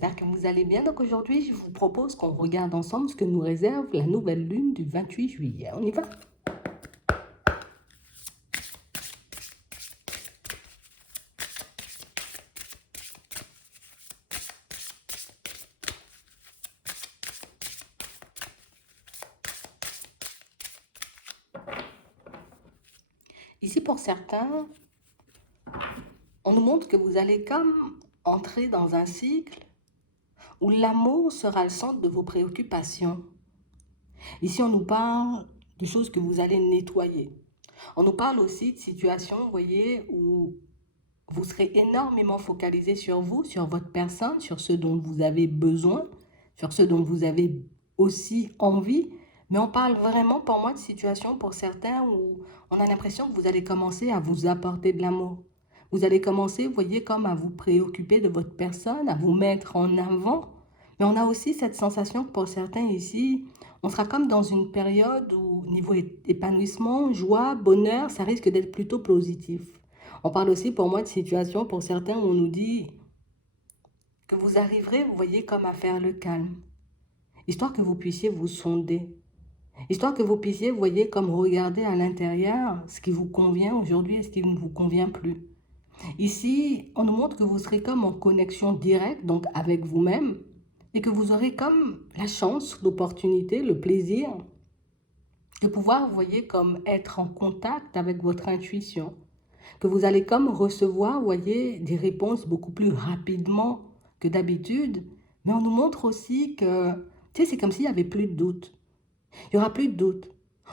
j'espère que vous allez bien. Donc aujourd'hui, je vous propose qu'on regarde ensemble ce que nous réserve la nouvelle lune du 28 juillet. On y va? Ici, pour certains, on nous montre que vous allez comme entrer dans un cycle où l'amour sera le centre de vos préoccupations. Ici, on nous parle de choses que vous allez nettoyer. On nous parle aussi de situations, vous voyez, où vous serez énormément focalisé sur vous, sur votre personne, sur ce dont vous avez besoin, sur ce dont vous avez aussi envie. Mais on parle vraiment, pour moi, de situations pour certains où on a l'impression que vous allez commencer à vous apporter de l'amour. Vous allez commencer, vous voyez, comme à vous préoccuper de votre personne, à vous mettre en avant. Mais on a aussi cette sensation que pour certains ici, on sera comme dans une période où, niveau épanouissement, joie, bonheur, ça risque d'être plutôt positif. On parle aussi pour moi de situations pour certains où on nous dit que vous arriverez, vous voyez, comme à faire le calme, histoire que vous puissiez vous sonder, histoire que vous puissiez, vous voyez, comme regarder à l'intérieur ce qui vous convient aujourd'hui et ce qui ne vous convient plus. Ici, on nous montre que vous serez comme en connexion directe, donc avec vous-même, et que vous aurez comme la chance, l'opportunité, le plaisir de pouvoir, vous voyez, comme être en contact avec votre intuition, que vous allez comme recevoir, vous voyez, des réponses beaucoup plus rapidement que d'habitude. Mais on nous montre aussi que, tu sais, c'est comme s'il n'y avait plus de doute. Il n'y aura plus de doute.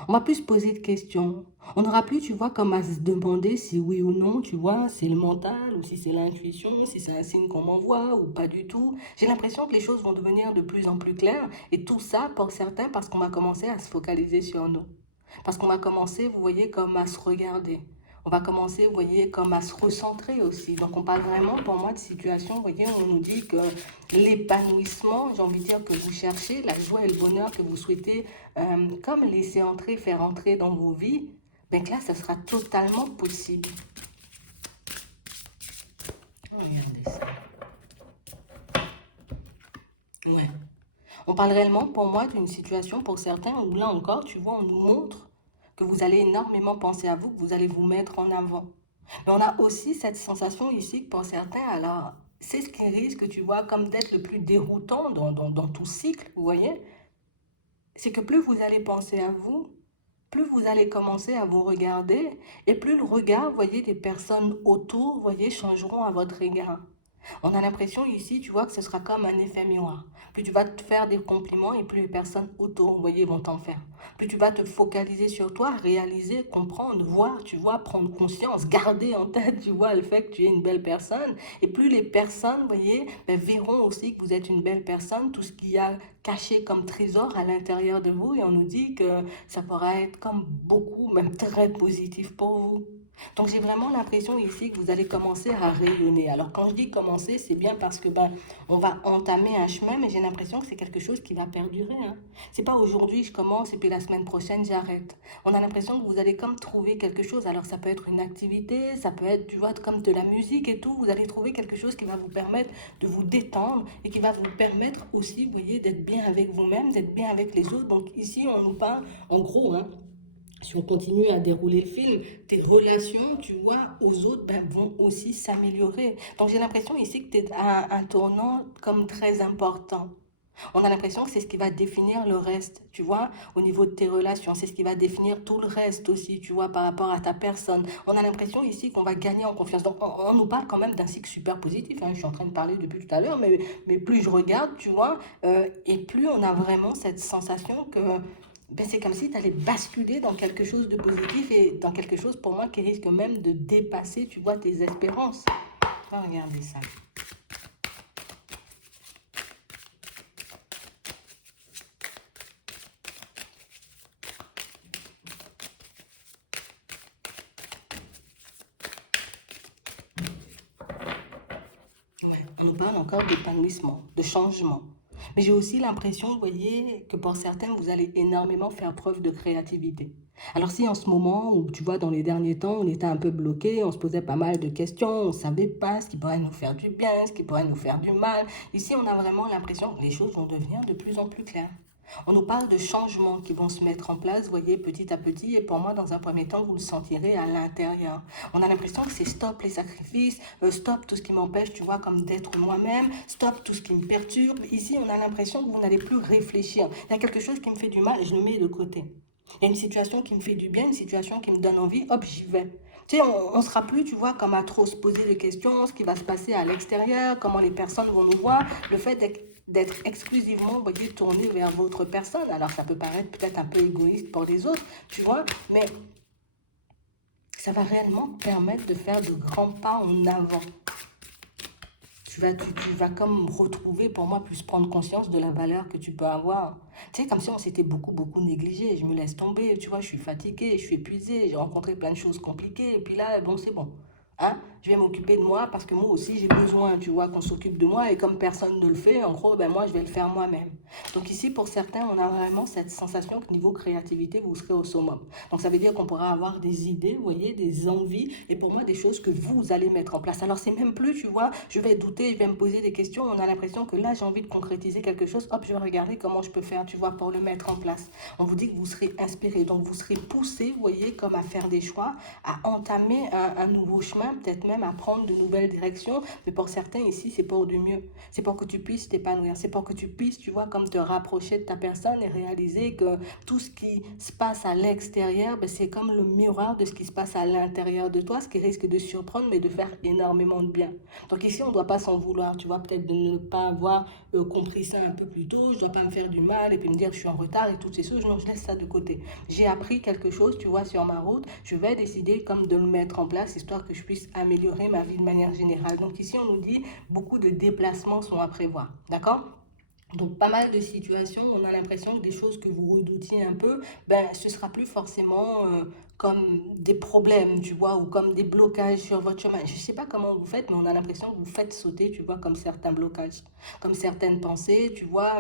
On va plus se poser de questions. On n'aura plus, tu vois, comme à se demander si oui ou non, tu vois, c'est le mental ou si c'est l'intuition, si c'est un signe qu'on m'envoie ou pas du tout. J'ai l'impression que les choses vont devenir de plus en plus claires. Et tout ça, pour certains, parce qu'on va commencer à se focaliser sur nous. Parce qu'on va commencer, vous voyez, comme à se regarder. On va commencer, vous voyez, comme à se recentrer aussi. Donc, on parle vraiment, pour moi, de situations, vous voyez, où on nous dit que l'épanouissement, j'ai envie de dire, que vous cherchez, la joie et le bonheur que vous souhaitez, comme laisser entrer, faire entrer dans vos vies, ben que là, ça sera totalement possible. Regardez ça. Ouais. On parle réellement, pour moi, d'une situation pour certains où, là encore, tu vois, on nous montre que vous allez énormément penser à vous, que vous allez vous mettre en avant. Mais on a aussi cette sensation ici que pour certains, alors, c'est ce qui risque, tu vois, comme d'être le plus déroutant dans tout cycle, vous voyez, c'est que plus vous allez penser à vous, plus vous allez commencer à vous regarder, et plus le regard, vous voyez, des personnes autour, vous voyez, changeront à votre égard. On a l'impression ici, tu vois, que ce sera comme un effet miroir. Plus tu vas te faire des compliments et plus les personnes autour, vous voyez, vont t'en faire. Plus tu vas te focaliser sur toi, réaliser, comprendre, voir, tu vois, prendre conscience, garder en tête, tu vois, le fait que tu es une belle personne. Et plus les personnes, vous voyez, ben, verront aussi que vous êtes une belle personne, tout ce qu'il y a caché comme trésor à l'intérieur de vous. Et on nous dit que ça pourra être comme beaucoup, même très positif pour vous. Donc j'ai vraiment l'impression ici que vous allez commencer à rayonner. Alors quand je dis commencer, c'est bien parce que ben on va entamer un chemin, mais j'ai l'impression que c'est quelque chose qui va perdurer. Hein. C'est pas aujourd'hui je commence et puis la semaine prochaine j'arrête. On a l'impression que vous allez comme trouver quelque chose. Alors ça peut être une activité, ça peut être tu vois comme de la musique et tout. Vous allez trouver quelque chose qui va vous permettre de vous détendre et qui va vous permettre aussi, vous voyez, d'être bien avec vous-même, d'être bien avec les autres. Donc ici on nous parle en gros, hein, si on continue à dérouler le film, tes relations, tu vois, aux autres ben, vont aussi s'améliorer. Donc j'ai l'impression ici que tu es à un tournant comme très important. On a l'impression que c'est ce qui va définir le reste, tu vois, au niveau de tes relations. C'est ce qui va définir tout le reste aussi, tu vois, par rapport à ta personne. On a l'impression ici qu'on va gagner en confiance. Donc on nous parle quand même d'un cycle super positif. Hein. Je suis en train de parler depuis tout à l'heure, mais plus je regarde, tu vois, et plus on a vraiment cette sensation que ben, c'est comme si tu allais basculer dans quelque chose de positif et dans quelque chose pour moi qui risque même de dépasser, tu vois, tes espérances. Oh, regardez ça. Ouais, on nous parle encore d'épanouissement, de changement. Mais j'ai aussi l'impression, vous voyez, que pour certains, vous allez énormément faire preuve de créativité. Alors si en ce moment, où tu vois, dans les derniers temps, on était un peu bloqué, on se posait pas mal de questions, on ne savait pas ce qui pourrait nous faire du bien, ce qui pourrait nous faire du mal. Ici, on a vraiment l'impression que les choses vont devenir de plus en plus claires. On nous parle de changements qui vont se mettre en place, vous voyez, petit à petit, et pour moi, dans un premier temps, vous le sentirez à l'intérieur. On a l'impression que c'est stop les sacrifices, stop tout ce qui m'empêche, tu vois, comme d'être moi-même, stop tout ce qui me perturbe. Ici, on a l'impression que vous n'allez plus réfléchir. Il y a quelque chose qui me fait du mal, je le mets de côté. Il y a une situation qui me fait du bien, une situation qui me donne envie, hop, j'y vais. Tu sais, on ne sera plus, tu vois, comme à trop se poser des questions, ce qui va se passer à l'extérieur, comment les personnes vont nous voir. Le fait d'être exclusivement, vous voyez, tourné vers votre personne. Alors, ça peut paraître peut-être un peu égoïste pour les autres, tu vois, mais ça va réellement permettre de faire de grands pas en avant. Tu vas comme retrouver, pour moi, plus prendre conscience de la valeur que tu peux avoir. Tu sais, comme si on s'était beaucoup négligé. Je me laisse tomber, tu vois, je suis fatiguée, je suis épuisée, j'ai rencontré plein de choses compliquées. Et puis là, bon, c'est bon. Hein? Je vais m'occuper de moi parce que moi aussi, j'ai besoin, tu vois, qu'on s'occupe de moi. Et comme personne ne le fait, en gros, ben moi, je vais le faire moi-même. Donc ici, pour certains, on a vraiment cette sensation que niveau créativité, vous serez au summum. Donc ça veut dire qu'on pourra avoir des idées, vous voyez, des envies, et pour moi, des choses que vous allez mettre en place. Alors c'est même plus, tu vois, je vais douter, je vais me poser des questions, on a l'impression que là, j'ai envie de concrétiser quelque chose, hop, je vais regarder comment je peux faire, tu vois, pour le mettre en place. On vous dit que vous serez inspiré, donc vous serez poussé, vous voyez, comme à faire des choix, à entamer un nouveau chemin, peut-être même à prendre de nouvelles directions, mais pour certains ici, c'est pour du mieux. C'est pour que tu puisses t'épanouir, c'est pour que tu puisses, tu vois, comme te rapprocher de ta personne et réaliser que tout ce qui se passe à l'extérieur, ben, c'est comme le miroir de ce qui se passe à l'intérieur de toi, ce qui risque de surprendre, mais de faire énormément de bien. Donc ici, on ne doit pas s'en vouloir, tu vois, peut-être de ne pas avoir compris ça un peu plus tôt, je ne dois pas me faire du mal et puis me dire je suis en retard et toutes ces choses, non, je laisse ça de côté. J'ai appris quelque chose, tu vois, sur ma route, je vais décider comme de le mettre en place, histoire que je puisse améliorer ma vie de manière générale. Donc ici, on nous dit beaucoup de déplacements sont à prévoir, d'accord? Donc, pas mal de situations, on a l'impression que des choses que vous redoutiez un peu, ben, ce sera plus forcément comme des problèmes, tu vois, ou comme des blocages sur votre chemin. Je ne sais pas comment vous faites, mais on a l'impression que vous faites sauter, tu vois, comme certains blocages, comme certaines pensées, tu vois,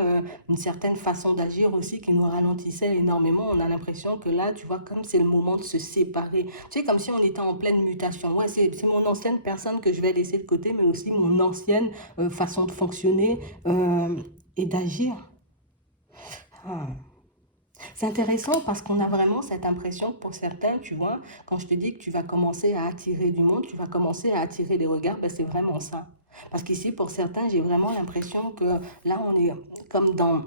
une certaine façon d'agir aussi qui nous ralentissait énormément. On a l'impression que là, tu vois, comme c'est le moment de se séparer. Tu sais, comme si on était en pleine mutation. Ouais, c'est mon ancienne personne que je vais laisser de côté, mais aussi mon ancienne façon de fonctionner. Et d'agir. Ah. C'est intéressant parce qu'on a vraiment cette impression pour certains, tu vois, quand je te dis que tu vas commencer à attirer du monde, tu vas commencer à attirer des regards, ben c'est vraiment ça. Parce qu'ici, pour certains, j'ai vraiment l'impression que là, on est comme dans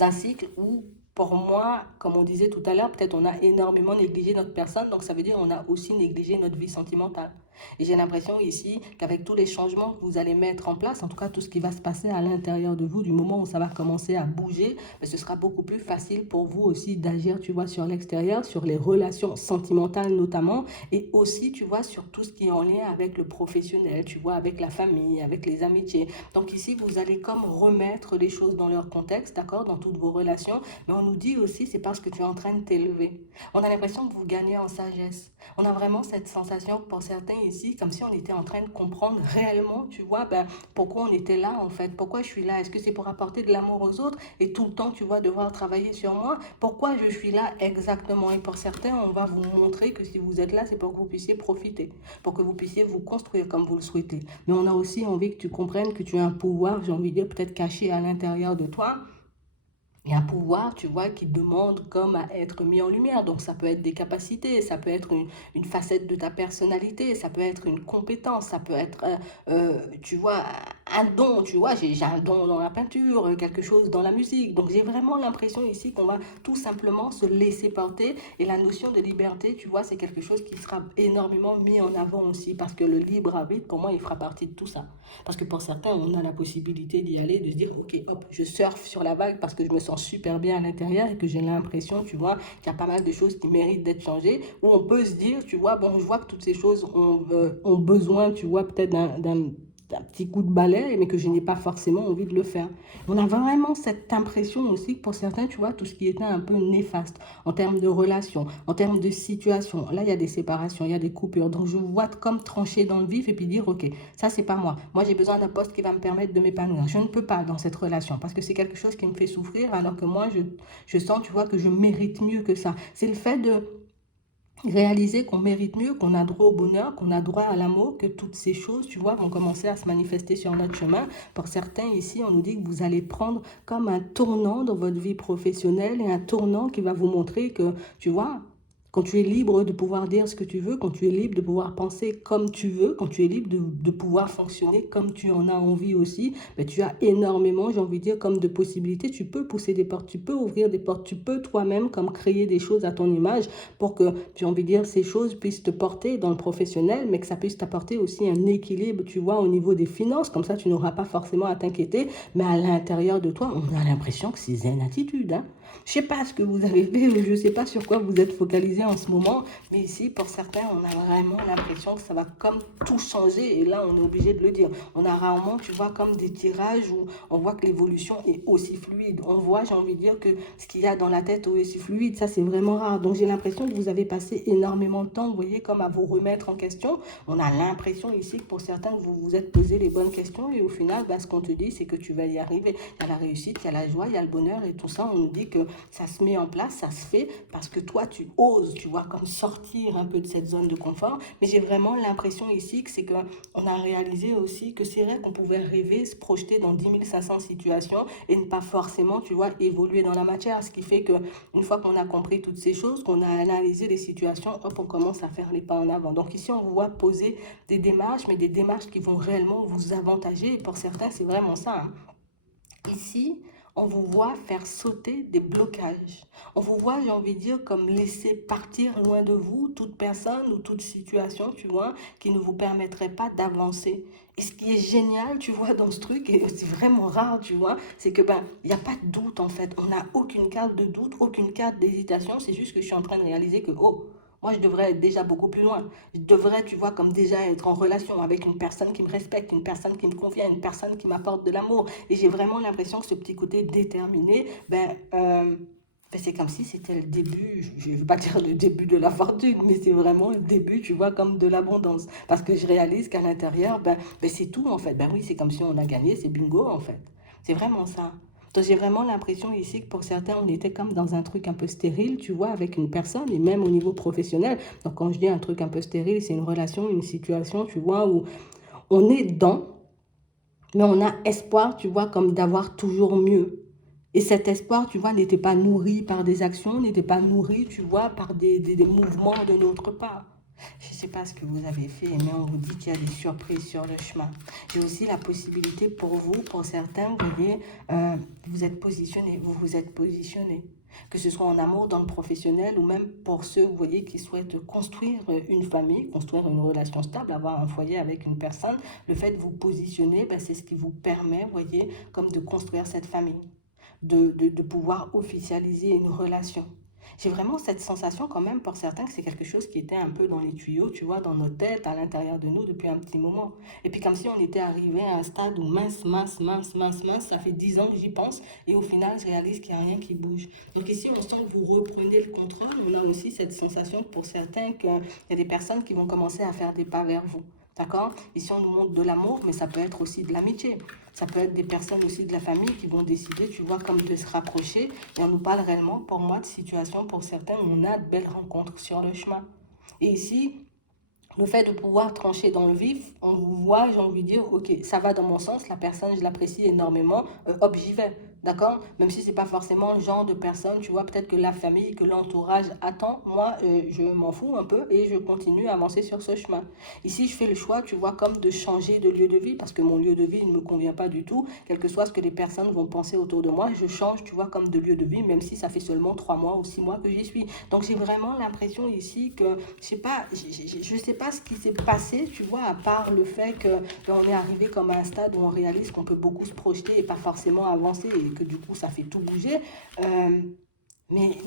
un cycle où, pour moi, comme on disait tout à l'heure, peut-être on a énormément négligé notre personne, donc ça veut dire on a aussi négligé notre vie sentimentale. Et j'ai l'impression ici qu'avec tous les changements que vous allez mettre en place, en tout cas tout ce qui va se passer à l'intérieur de vous, du moment où ça va commencer à bouger, ben, ce sera beaucoup plus facile pour vous aussi d'agir, tu vois, sur l'extérieur, sur les relations sentimentales notamment, et aussi, tu vois, sur tout ce qui est en lien avec le professionnel, tu vois, avec la famille, avec les amitiés. Donc ici, vous allez comme remettre les choses dans leur contexte, d'accord, dans toutes vos relations, mais on nous dit aussi c'est parce que tu es en train de t'élever. On a l'impression que vous gagnez en sagesse. On a vraiment cette sensation pour certains ici, comme si on était en train de comprendre réellement, tu vois, ben, pourquoi on était là en fait, pourquoi je suis là, est-ce que c'est pour apporter de l'amour aux autres et tout le temps, tu vois, devoir travailler sur moi, pourquoi je suis là exactement. Et pour certains, on va vous montrer que si vous êtes là, c'est pour que vous puissiez profiter, pour que vous puissiez vous construire comme vous le souhaitez. Mais on a aussi envie que tu comprennes que tu as un pouvoir, j'ai envie de dire, peut-être caché à l'intérieur de toi, il y a un pouvoir, tu vois, qui demande comme à être mis en lumière. Donc ça peut être des capacités, ça peut être une facette de ta personnalité, ça peut être une compétence, ça peut être, tu vois, un don, tu vois, j'ai un don dans la peinture, quelque chose dans la musique. Donc j'ai vraiment l'impression ici qu'on va tout simplement se laisser porter. Et la notion de liberté, tu vois, c'est quelque chose qui sera énormément mis en avant aussi. Parce que le libre arbitre, pour moi, il fera partie de tout ça. Parce que pour certains, on a la possibilité d'y aller, de se dire, ok, hop, je surfe sur la vague parce que je me sens super bien à l'intérieur et que j'ai l'impression, tu vois, qu'il y a pas mal de choses qui méritent d'être changées. Ou on peut se dire, tu vois, bon, je vois que toutes ces choses ont besoin, tu vois, peut-être un petit coup de balai, mais que je n'ai pas forcément envie de le faire. On a vraiment cette impression aussi que pour certains, tu vois, tout ce qui était un peu néfaste en termes de relations, en termes de situation. Là, il y a des séparations, il y a des coupures. Donc, je vois comme trancher dans le vif et puis dire, OK, ça, c'est pas moi. Moi, j'ai besoin d'un poste qui va me permettre de m'épanouir. Je ne peux pas dans cette relation parce que c'est quelque chose qui me fait souffrir alors que moi, je sens, tu vois, que je mérite mieux que ça. C'est le fait de réaliser qu'on mérite mieux, qu'on a droit au bonheur, qu'on a droit à l'amour, que toutes ces choses, tu vois, vont commencer à se manifester sur notre chemin. Pour certains ici, on nous dit que vous allez prendre comme un tournant dans votre vie professionnelle et un tournant qui va vous montrer que, tu vois, quand tu es libre de pouvoir dire ce que tu veux, quand tu es libre de pouvoir penser comme tu veux, quand tu es libre de pouvoir fonctionner comme tu en as envie aussi, ben tu as énormément, j'ai envie de dire, comme de possibilités. Tu peux pousser des portes, tu peux ouvrir des portes, tu peux toi-même comme créer des choses à ton image pour que, j'ai envie de dire, ces choses puissent te porter dans le professionnel, mais que ça puisse t'apporter aussi un équilibre, tu vois, au niveau des finances. Comme ça, tu n'auras pas forcément à t'inquiéter, mais à l'intérieur de toi, on a l'impression que c'est zen attitude, hein. Je sais pas ce que vous avez fait, je sais pas sur quoi vous êtes focalisé en ce moment, mais ici, pour certains, on a vraiment l'impression que ça va comme tout changer, et là, on est obligé de le dire. On a rarement, tu vois, comme des tirages où on voit que l'évolution est aussi fluide. On voit, j'ai envie de dire, que ce qu'il y a dans la tête est aussi fluide. Ça, c'est vraiment rare. Donc, j'ai l'impression que vous avez passé énormément de temps, vous voyez, comme à vous remettre en question. On a l'impression ici que pour certains, vous vous êtes posé les bonnes questions, et au final, bah, ce qu'on te dit, c'est que tu vas y arriver. Il y a la réussite, il y a la joie, il y a le bonheur, et tout ça, on nous dit que ça se met en place, ça se fait parce que toi, tu oses, tu vois, comme sortir un peu de cette zone de confort. Mais j'ai vraiment l'impression ici que c'est qu'on a réalisé aussi que c'est vrai qu'on pouvait rêver, se projeter dans 10 500 situations et ne pas forcément, tu vois, évoluer dans la matière. Ce qui fait que une fois qu'on a compris toutes ces choses, qu'on a analysé les situations, hop, on commence à faire les pas en avant. Donc ici, on vous voit poser des démarches, mais des démarches qui vont réellement vous avantager. Et pour certains, c'est vraiment ça, hein. Ici, on vous voit faire sauter des blocages. On vous voit, j'ai envie de dire, comme laisser partir loin de vous toute personne ou toute situation, tu vois, qui ne vous permettrait pas d'avancer. Et ce qui est génial, tu vois, dans ce truc, et c'est vraiment rare, tu vois, c'est que, ben, il n'y a pas de doute, en fait. On n'a aucune carte de doute, aucune carte d'hésitation. C'est juste que je suis en train de réaliser que, oh, moi, je devrais être déjà beaucoup plus loin. Je devrais, tu vois, comme déjà être en relation avec une personne qui me respecte, une personne qui me convient, une personne qui m'apporte de l'amour. Et j'ai vraiment l'impression que ce petit côté déterminé, c'est comme si c'était le début, je ne veux pas dire le début de la fortune, mais c'est vraiment le début, tu vois, comme de l'abondance. Parce que je réalise qu'à l'intérieur, c'est tout en fait. Ben oui, c'est comme si on a gagné, c'est bingo en fait. C'est vraiment ça. Donc j'ai vraiment l'impression ici que pour certains, on était comme dans un truc un peu stérile, tu vois, avec une personne, et même au niveau professionnel. Donc quand je dis un truc un peu stérile, c'est une relation, une situation, tu vois, où on est dedans, mais on a espoir, tu vois, comme d'avoir toujours mieux. Et cet espoir, tu vois, n'était pas nourri par des actions, n'était pas nourri, tu vois, par des mouvements de notre part. Je ne sais pas ce que vous avez fait, mais on vous dit qu'il y a des surprises sur le chemin. J'ai aussi la possibilité pour vous, pour certains, vous voyez, vous êtes positionné, vous vous êtes positionné. Que ce soit en amour, dans le professionnel, ou même pour ceux, vous voyez, qui souhaitent construire une famille, construire une relation stable, avoir un foyer avec une personne. Le fait de vous positionner, c'est ce qui vous permet, vous voyez, comme de construire cette famille, de pouvoir officialiser une relation. J'ai vraiment cette sensation quand même pour certains que c'est quelque chose qui était un peu dans les tuyaux, tu vois, dans nos têtes, à l'intérieur de nous depuis un petit moment. Et puis comme si on était arrivé à un stade où mince, mince, mince, mince, mince, ça fait 10 ans que j'y pense et au final je réalise qu'il n'y a rien qui bouge. Donc ici on sent que vous reprenez le contrôle, on a aussi cette sensation pour certains qu'il y a des personnes qui vont commencer à faire des pas vers vous. D'accord? Ici, on nous montre de l'amour, mais ça peut être aussi de l'amitié. Ça peut être des personnes aussi de la famille qui vont décider, tu vois, comme de se rapprocher. Et on nous parle réellement, pour moi, de situations, pour certains, où on a de belles rencontres sur le chemin. Et ici, le fait de pouvoir trancher dans le vif, on vous voit, j'ai envie de dire, ok, ça va dans mon sens, la personne, je l'apprécie énormément, hop, j'y vais, d'accord? Même si c'est pas forcément le genre de personne, tu vois, peut-être que la famille, que l'entourage attend, moi, je m'en fous un peu et je continue à avancer sur ce chemin. Ici, je fais le choix, tu vois, comme de changer de lieu de vie, parce que mon lieu de vie ne me convient pas du tout, quel que soit ce que les personnes vont penser autour de moi, je change, tu vois, comme de lieu de vie, même si ça fait seulement 3 mois ou 6 mois que j'y suis. Donc, j'ai vraiment l'impression ici que, je sais pas ce qui s'est passé, tu vois, à part le fait qu'on est arrivé comme à un stade où on réalise qu'on peut beaucoup se projeter et pas forcément avancer et que du coup, ça fait tout bouger. Euh, Mais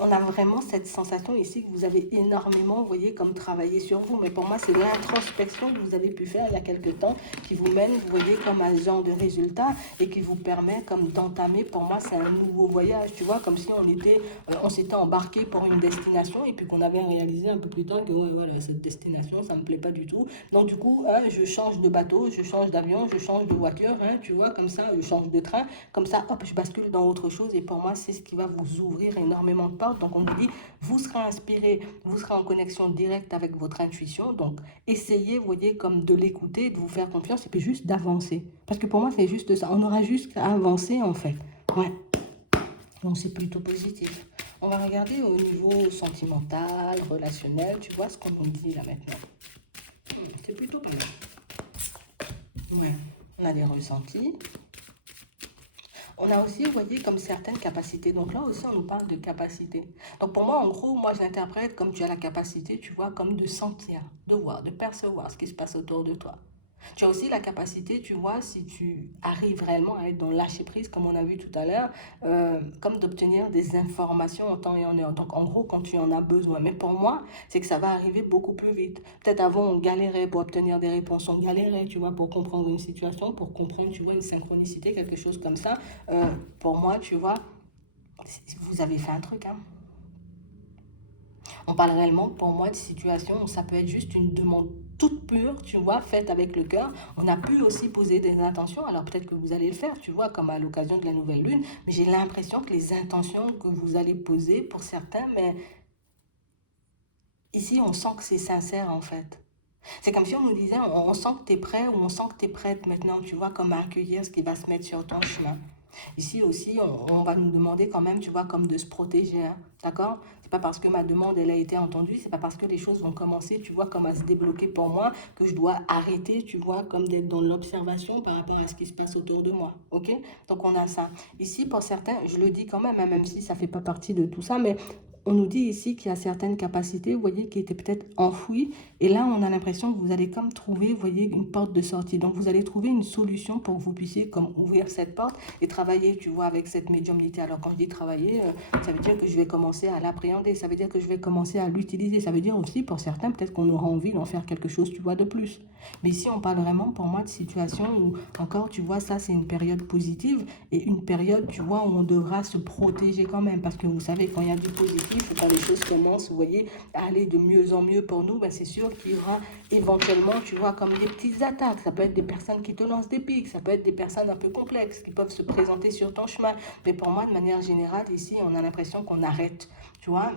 on a vraiment cette sensation ici que vous avez énormément, vous voyez, comme travaillé sur vous. Mais pour moi, c'est l'introspection que vous avez pu faire il y a quelque temps qui vous mène, vous voyez, comme à ce genre de résultat et qui vous permet comme d'entamer, pour moi, c'est un nouveau voyage, tu vois, comme si on s'était embarqué pour une destination et puis qu'on avait réalisé un peu plus tard que, ouais, voilà, cette destination, ça me plaît pas du tout. Donc, du coup, hein, je change de bateau, je change d'avion, je change de voiture, hein, tu vois, comme ça, je change de train. Comme ça, hop, je bascule dans autre chose. Et pour moi, c'est ce qui va vous ouvrir énormément de portes. Donc, on vous dit, vous serez inspiré, vous serez en connexion directe avec votre intuition. Donc, essayez, vous voyez, comme de l'écouter, de vous faire confiance et puis juste d'avancer. Parce que pour moi, c'est juste ça. On aura juste qu'à avancer, en fait. Ouais. Donc, c'est plutôt positif. On va regarder au niveau sentimental, relationnel. Tu vois ce qu'on nous dit là maintenant. C'est plutôt bien. Ouais. On a des ressentis. On a aussi, vous voyez, comme certaines capacités. Donc là aussi, on nous parle de capacité. Donc pour moi, en gros, moi, je l'interprète comme tu as la capacité, tu vois, comme de sentir, de voir, de percevoir ce qui se passe autour de toi. Tu as aussi la capacité, tu vois, si tu arrives réellement à être dans le lâcher prise, comme on a vu tout à l'heure, comme d'obtenir des informations en temps et en heure. Donc, en gros, quand tu en as besoin. Mais pour moi, c'est que ça va arriver beaucoup plus vite. Peut-être avant, on galérait pour obtenir des réponses. On galérait, tu vois, pour comprendre une situation, pour comprendre, tu vois, une synchronicité, quelque chose comme ça. Pour moi, tu vois, vous avez fait un truc, hein. On parle réellement, pour moi, de situations où ça peut être juste une demande toute pure, tu vois, faite avec le cœur. On a pu aussi poser des intentions, alors peut-être que vous allez le faire, tu vois, comme à l'occasion de la nouvelle lune, mais j'ai l'impression que les intentions que vous allez poser, pour certains, mais ici, on sent que c'est sincère, en fait. C'est comme si on nous disait, on sent que tu es prêt ou on sent que tu es prête maintenant, tu vois, comme à accueillir ce qui va se mettre sur ton chemin. Ici aussi, on va nous demander quand même, tu vois, comme de se protéger, hein, d'accord? C'est pas parce que ma demande, elle a été entendue, c'est pas parce que les choses vont commencer, tu vois, comme à se débloquer pour moi, que je dois arrêter, tu vois, comme d'être dans l'observation par rapport à ce qui se passe autour de moi, ok? Donc on a ça. Ici, pour certains, je le dis quand même, hein, même si ça fait pas partie de tout ça, mais on nous dit ici qu'il y a certaines capacités, vous voyez, qui étaient peut-être enfouies. Et là, on a l'impression que vous allez comme trouver, vous voyez, une porte de sortie. Donc, vous allez trouver une solution pour que vous puissiez comme ouvrir cette porte et travailler, tu vois, avec cette médiumnité. Alors, quand je dis travailler, ça veut dire que je vais commencer à l'appréhender. Ça veut dire que je vais commencer à l'utiliser. Ça veut dire aussi, pour certains, peut-être qu'on aura envie d'en faire quelque chose, tu vois, de plus. Mais ici, on parle vraiment, pour moi, de situations où, encore, tu vois, ça, c'est une période positive et une période, tu vois, où on devra se protéger quand même. Parce que vous savez, quand il y a du positif, quand les choses commencent, vous voyez, à aller de mieux en mieux pour nous, ben c'est sûr qu'il y aura éventuellement, tu vois, comme des petites attaques. Ça peut être des personnes qui te lancent des pics, ça peut être des personnes un peu complexes qui peuvent se présenter sur ton chemin. Mais pour moi, de manière générale, ici, on a l'impression qu'on arrête, tu vois.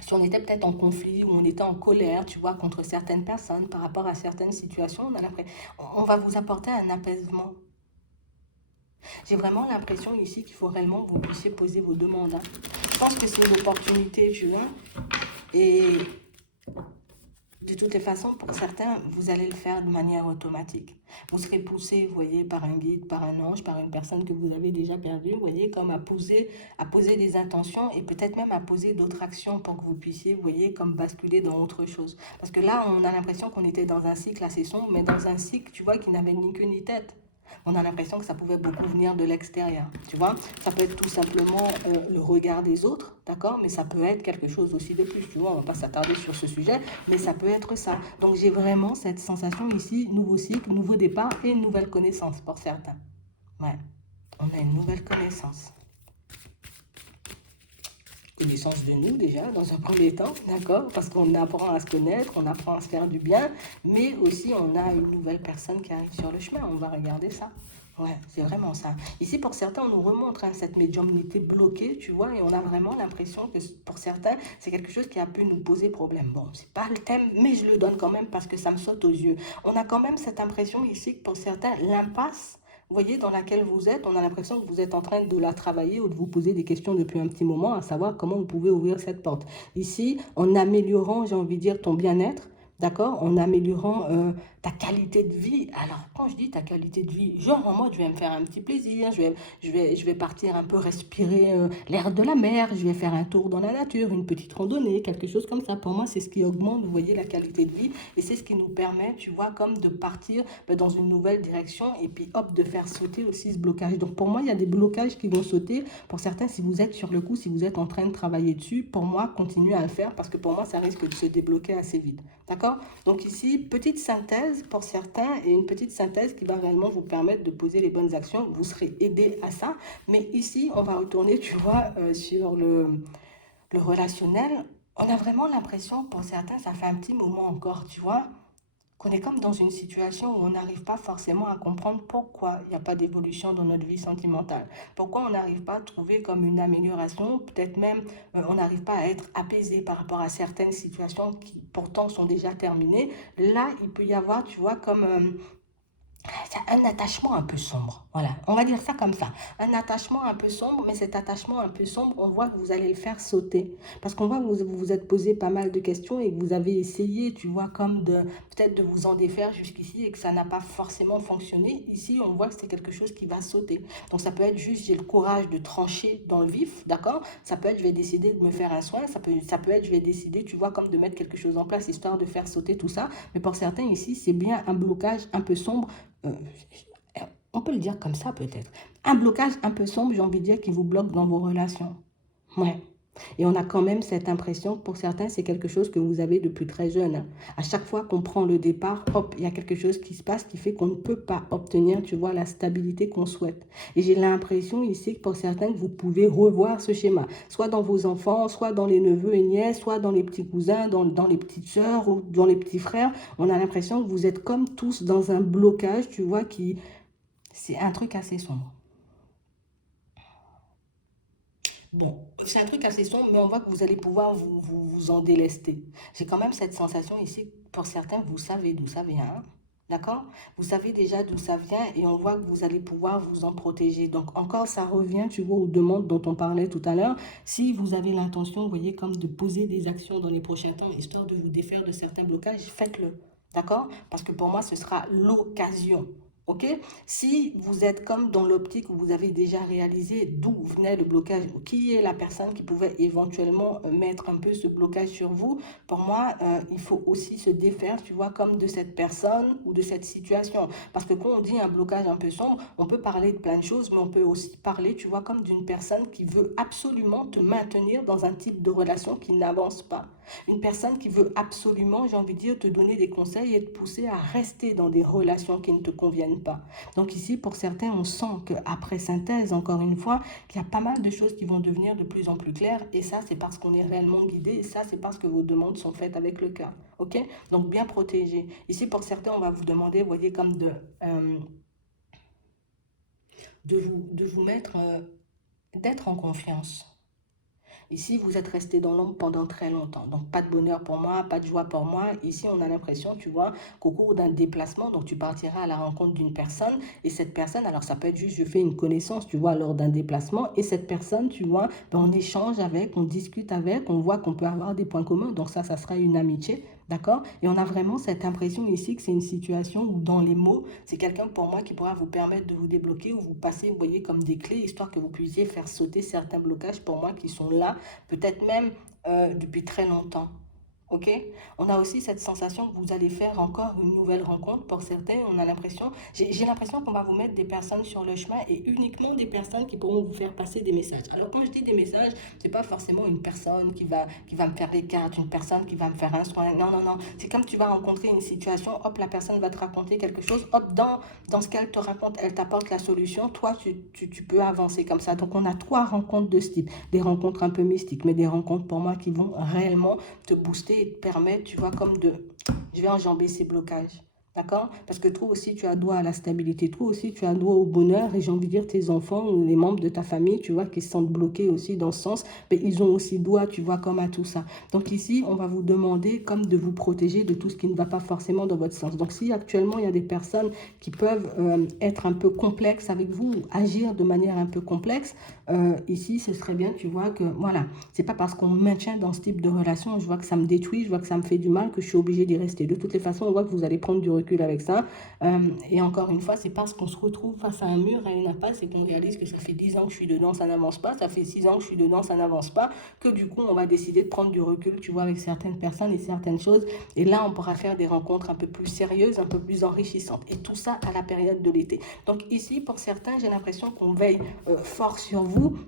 Si on était peut-être en conflit ou on était en colère, tu vois, contre certaines personnes par rapport à certaines situations, on va vous apporter un apaisement. J'ai vraiment l'impression ici qu'il faut réellement que vous puissiez poser vos demandes, hein. Je pense que c'est une opportunité, tu vois. Et de toutes les façons, pour certains, vous allez le faire de manière automatique. Vous serez poussé, vous voyez, par un guide, par un ange, par une personne que vous avez déjà perdue, vous voyez, comme à poser des intentions et peut-être même à poser d'autres actions pour que vous puissiez, vous voyez, comme basculer dans autre chose. Parce que là, on a l'impression qu'on était dans un cycle assez sombre, mais dans un cycle, tu vois, qui n'avait ni queue ni tête. On a l'impression que ça pouvait beaucoup venir de l'extérieur, tu vois. Ça peut être tout simplement le regard des autres, d'accord, mais ça peut être quelque chose aussi de plus, tu vois. On va pas s'attarder sur ce sujet, mais ça peut être ça. Donc j'ai vraiment cette sensation ici, nouveau cycle, nouveau départ et une nouvelle connaissance pour certains. Ouais, on a une nouvelle connaissance. Connaissance de nous déjà, dans un premier temps, d'accord, parce qu'on apprend à se connaître, on apprend à se faire du bien, mais aussi on a une nouvelle personne qui arrive sur le chemin, on va regarder ça. Ouais, c'est vraiment ça. Ici, pour certains, on nous remontre, hein, cette médiumnité bloquée, tu vois, et on a vraiment l'impression que pour certains, c'est quelque chose qui a pu nous poser problème. Bon, c'est pas le thème, mais je le donne quand même parce que ça me saute aux yeux. On a quand même cette impression ici que pour certains, l'impasse, vous voyez, dans laquelle vous êtes, on a l'impression que vous êtes en train de la travailler ou de vous poser des questions depuis un petit moment, à savoir comment vous pouvez ouvrir cette porte. Ici, en améliorant, j'ai envie de dire, ton bien-être, d'accord? En améliorant ta qualité de vie. Alors, quand je dis ta qualité de vie, genre en mode, je vais me faire un petit plaisir, je vais partir un peu respirer l'air de la mer, je vais faire un tour dans la nature, une petite randonnée, quelque chose comme ça. Pour moi, c'est ce qui augmente, vous voyez, la qualité de vie et c'est ce qui nous permet, tu vois, comme de partir dans une nouvelle direction et puis hop, de faire sauter aussi ce blocage. Donc, pour moi, il y a des blocages qui vont sauter. Pour certains, si vous êtes sur le coup, si vous êtes en train de travailler dessus, pour moi, continuez à le faire parce que pour moi, ça risque de se débloquer assez vite. D'accord? Donc ici, petite synthèse pour certains et une petite synthèse qui va réellement vous permettre de poser les bonnes actions. Vous serez aidé à ça. Mais ici, on va retourner, tu vois, sur le relationnel. On a vraiment l'impression, pour certains, ça fait un petit moment encore, tu vois, qu'on est comme dans une situation où on n'arrive pas forcément à comprendre pourquoi il n'y a pas d'évolution dans notre vie sentimentale. Pourquoi on n'arrive pas à trouver comme une amélioration, peut-être même on n'arrive pas à être apaisé par rapport à certaines situations qui pourtant sont déjà terminées. Là, il peut y avoir, tu vois, comme c'est un attachement un peu sombre. Voilà, on va dire ça comme ça. Un attachement un peu sombre, mais cet attachement un peu sombre, on voit que vous allez le faire sauter. Parce qu'on voit que vous vous êtes posé pas mal de questions et que vous avez essayé, tu vois, comme de peut-être de vous en défaire jusqu'ici et que ça n'a pas forcément fonctionné. Ici, on voit que c'est quelque chose qui va sauter. Donc ça peut être juste, j'ai le courage de trancher dans le vif, d'accord? Ça peut être, je vais décider de me faire un soin. Ça peut être, je vais décider, tu vois, comme de mettre quelque chose en place, histoire de faire sauter tout ça. Mais pour certains ici, c'est bien un blocage un peu sombre euh, on peut le dire comme ça peut-être. Un blocage un peu sombre, j'ai envie de dire, qui vous bloque dans vos relations. Ouais. Et on a quand même cette impression que pour certains, c'est quelque chose que vous avez depuis très jeune. À chaque fois qu'on prend le départ, hop, il y a quelque chose qui se passe qui fait qu'on ne peut pas obtenir, tu vois, la stabilité qu'on souhaite. Et j'ai l'impression ici que pour certains, que vous pouvez revoir ce schéma, soit dans vos enfants, soit dans les neveux et nièces, soit dans les petits cousins, dans les petites sœurs ou dans les petits frères. On a l'impression que vous êtes comme tous dans un blocage, tu vois, qui... C'est un truc assez sombre. Bon, c'est un truc assez sombre, mais on voit que vous allez pouvoir vous en délester. J'ai quand même cette sensation ici, pour certains, vous savez d'où ça vient. D'accord? Vous savez déjà d'où ça vient et on voit que vous allez pouvoir vous en protéger. Donc encore, ça revient, tu vois, aux demandes dont on parlait tout à l'heure. Si vous avez l'intention, vous voyez, comme de poser des actions dans les prochains temps, histoire de vous défaire de certains blocages, faites-le. D'accord? Parce que pour moi, ce sera l'occasion. OK? Si vous êtes comme dans l'optique où vous avez déjà réalisé d'où venait le blocage, ou qui est la personne qui pouvait éventuellement mettre un peu ce blocage sur vous, pour moi, il faut aussi se défaire, tu vois, comme de cette personne ou de cette situation. Parce que quand on dit un blocage un peu sombre, on peut parler de plein de choses, mais on peut aussi parler, tu vois, comme d'une personne qui veut absolument te maintenir dans un type de relation qui n'avance pas. Une personne qui veut absolument, j'ai envie de dire, te donner des conseils et te pousser à rester dans des relations qui ne te conviennent pas. Donc ici, pour certains, on sent qu'après synthèse, encore une fois, qu'il y a pas mal de choses qui vont devenir de plus en plus claires. Et ça, c'est parce qu'on est réellement guidé. Et ça, c'est parce que vos demandes sont faites avec le cœur. OK? Donc bien protégé. Ici, pour certains, on va vous demander, vous voyez, comme de vous mettre, d'être en confiance. Ici, vous êtes resté dans l'ombre pendant très longtemps. Donc, pas de bonheur pour moi, pas de joie pour moi. Ici, on a l'impression, tu vois, qu'au cours d'un déplacement, donc tu partiras à la rencontre d'une personne. Et cette personne, alors ça peut être juste, je fais une connaissance, tu vois, lors d'un déplacement. Et cette personne, tu vois, ben, on échange avec, on discute avec, on voit qu'on peut avoir des points communs. Donc ça sera une amitié. D'accord? Et on a vraiment cette impression ici que c'est une situation où dans les mots, c'est quelqu'un pour moi qui pourra vous permettre de vous débloquer ou vous passer, vous voyez, comme des clés, histoire que vous puissiez faire sauter certains blocages pour moi qui sont là, peut-être même depuis très longtemps. Ok? On a aussi cette sensation que vous allez faire encore une nouvelle rencontre. Pour certains, on a l'impression, j'ai l'impression qu'on va vous mettre des personnes sur le chemin et uniquement des personnes qui pourront vous faire passer des messages. Alors quand je dis des messages, c'est pas forcément une personne qui va me faire des cartes, une personne qui va me faire un soin. Non, non, non. C'est comme tu vas rencontrer une situation, hop, la personne va te raconter quelque chose, hop, dans ce qu'elle te raconte, elle t'apporte la solution. Toi, tu peux avancer comme ça. Donc on a trois rencontres de ce type. Des rencontres un peu mystiques, mais des rencontres pour moi qui vont réellement te booster et te permettre, tu vois, comme de, je vais enjamber ces blocages. D'accord? Parce que toi aussi, tu as droit à la stabilité, toi aussi, tu as droit au bonheur, et j'ai envie de dire, tes enfants ou les membres de ta famille, tu vois, qui se sentent bloqués aussi dans ce sens, mais ils ont aussi droit, tu vois, comme à tout ça. Donc ici, on va vous demander comme de vous protéger de tout ce qui ne va pas forcément dans votre sens. Donc si actuellement, il y a des personnes qui peuvent être un peu complexes avec vous, ou agir de manière un peu complexe, ici, ce serait bien, tu vois, que, voilà, c'est pas parce qu'on me maintient dans ce type de relation, je vois que ça me détruit, je vois que ça me fait du mal, que je suis obligée d'y rester. De toutes les façons, on voit que vous allez prendre du recul avec ça. Et encore une fois, c'est parce qu'on se retrouve face à un mur, à une impasse, et qu'on réalise que ça fait 10 ans que je suis dedans, ça n'avance pas, ça fait 6 ans que je suis dedans, ça n'avance pas, que du coup, on va décider de prendre du recul, tu vois, avec certaines personnes et certaines choses. Et là, on pourra faire des rencontres un peu plus sérieuses, un peu plus enrichissantes. Et tout ça à la période de l'été. Donc ici, pour certains, j'ai l'impression qu'on veille fort sur vous.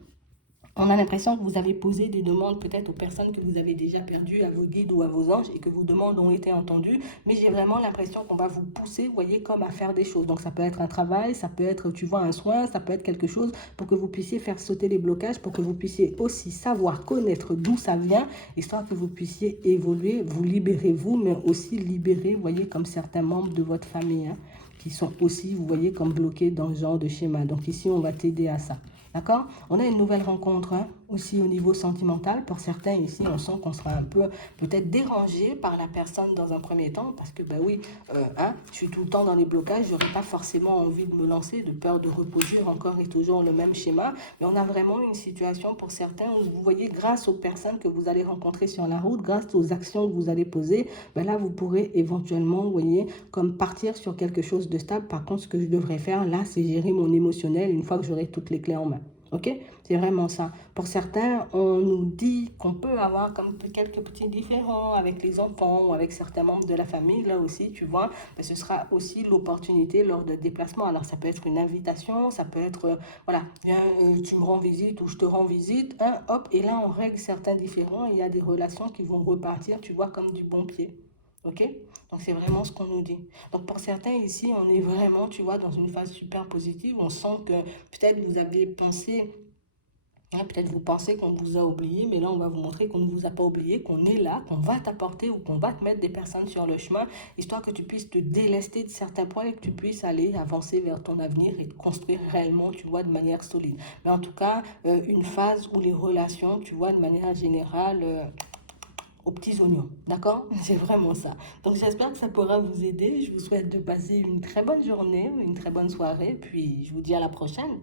On a l'impression que vous avez posé des demandes peut-être aux personnes que vous avez déjà perdues, à vos guides ou à vos anges, et que vos demandes ont été entendues. Mais j'ai vraiment l'impression qu'on va vous pousser, vous voyez, comme à faire des choses. Donc ça peut être un travail, ça peut être, tu vois, un soin, ça peut être quelque chose pour que vous puissiez faire sauter les blocages, pour que vous puissiez aussi savoir, connaître d'où ça vient, histoire que vous puissiez évoluer, vous libérer vous, mais aussi libérer, vous voyez, comme certains membres de votre famille, hein, qui sont aussi, vous voyez, comme bloqués dans ce genre de schéma. Donc ici, on va t'aider à ça. D'accord? On a une nouvelle rencontre, hein, aussi au niveau sentimental. Pour certains ici, on sent qu'on sera un peu peut-être dérangé par la personne dans un premier temps, parce que ben oui, hein, je suis tout le temps dans les blocages, j'aurais pas forcément envie de me lancer, de peur de reproduire encore et toujours le même schéma. Mais on a vraiment une situation pour certains où vous voyez, grâce aux personnes que vous allez rencontrer sur la route, grâce aux actions que vous allez poser, ben là vous pourrez éventuellement, vous voyez, comme partir sur quelque chose de stable. Par contre, ce que je devrais faire là, c'est gérer mon émotionnel une fois que j'aurai toutes les clés en main. Ok? C'est vraiment ça. Pour certains, on nous dit qu'on peut avoir comme quelques petits différends avec les enfants ou avec certains membres de la famille. Là aussi, tu vois, mais ce sera aussi l'opportunité lors de déplacements. Alors, ça peut être une invitation, ça peut être, voilà, viens, tu me rends visite ou je te rends visite, hein, hop, et là, on règle certains différends. Il y a des relations qui vont repartir, tu vois, comme du bon pied. Ok? Donc, c'est vraiment ce qu'on nous dit. Donc, pour certains, ici, on est vraiment, tu vois, dans une phase super positive. On sent que peut-être vous avez pensé, hein, peut-être vous pensez qu'on vous a oublié, mais là, on va vous montrer qu'on ne vous a pas oublié, qu'on est là, qu'on va t'apporter ou qu'on va te mettre des personnes sur le chemin, histoire que tu puisses te délester de certains points et que tu puisses aller avancer vers ton avenir et te construire réellement, tu vois, de manière solide. Mais en tout cas, une phase où les relations, tu vois, de manière générale, aux petits oignons. D'accord? C'est vraiment ça. Donc j'espère que ça pourra vous aider. Je vous souhaite de passer une très bonne journée, une très bonne soirée, puis je vous dis à la prochaine.